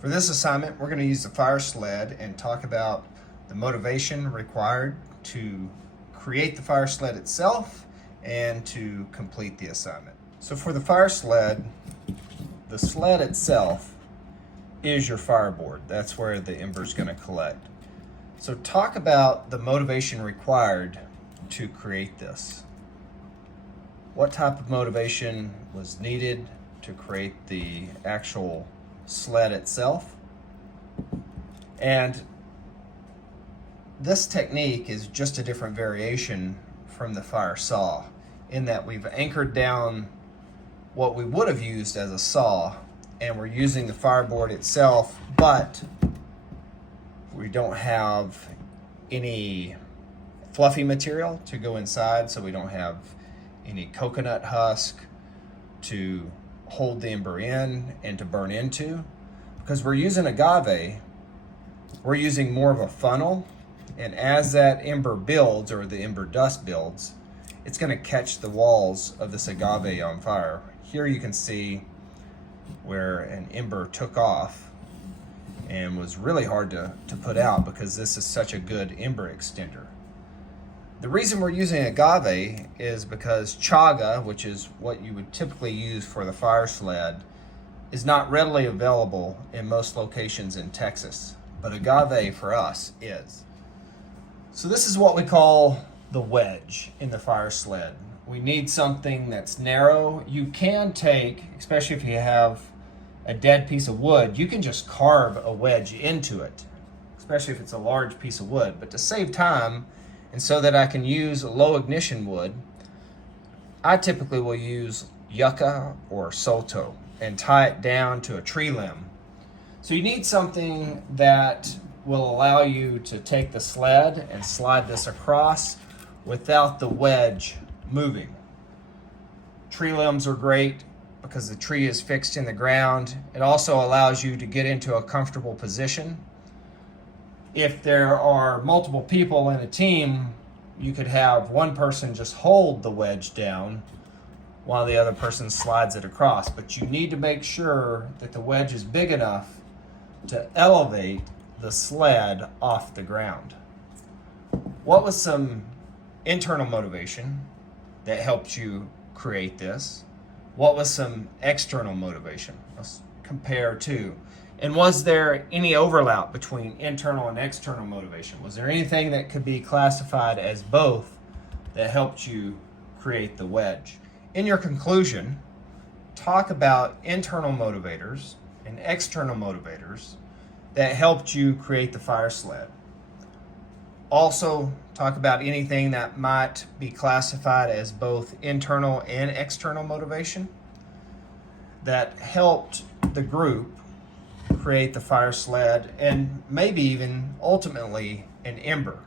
For this assignment, we're going to use the Fire-Sled and talk about the motivation required to create the Fire-Sled itself and to complete the assignment. So for the Fire-Sled, the sled itself is your fireboard. That's where the ember is going to collect. So talk about the motivation required to create this. What type of motivation was needed to create the actual sled itself? And this technique is just a different variation from the fire saw in that we've anchored down what we would have used as a saw, and we're using the fireboard itself, but we don't have any fluffy material to go inside, so we don't have any coconut husk to hold the ember in and to burn into. Because we're using agave, we're using more of a funnel, and as that ember builds, or the ember dust builds, it's going to catch the walls of this agave on fire. Here you can see where an ember took off and was really hard to put out because this is such a good ember extender. The reason we're using agave is because chaga, which is what you would typically use for the Fire-Sled, is not readily available in most locations in Texas, but agave for us is. So this is what we call the wedge in the Fire-Sled. We need something that's narrow. You can take, especially if you have a dead piece of wood, you can just carve a wedge into it, especially if it's a large piece of wood. But to save time, and so that I can use low ignition wood, I typically will use yucca or soto and tie it down to a tree limb. So you need something that will allow you to take the sled and slide this across without the wedge moving. Tree limbs are great because the tree is fixed in the ground. It also allows you to get into a comfortable position. If there are multiple people in a team, you could have one person just hold the wedge down while the other person slides it across. But you need to make sure that the wedge is big enough to elevate the sled off the ground. What was some internal motivation that helped you create this? What was some external motivation? Let's compare two. And was there any overlap between internal and external motivation? Was there anything that could be classified as both that helped you create the wedge? In your conclusion, talk about internal motivators and external motivators that helped you create the Fire-Sled. Also, talk about anything that might be classified as both internal and external motivation that helped the group create the Fire-Sled and maybe even ultimately an ember.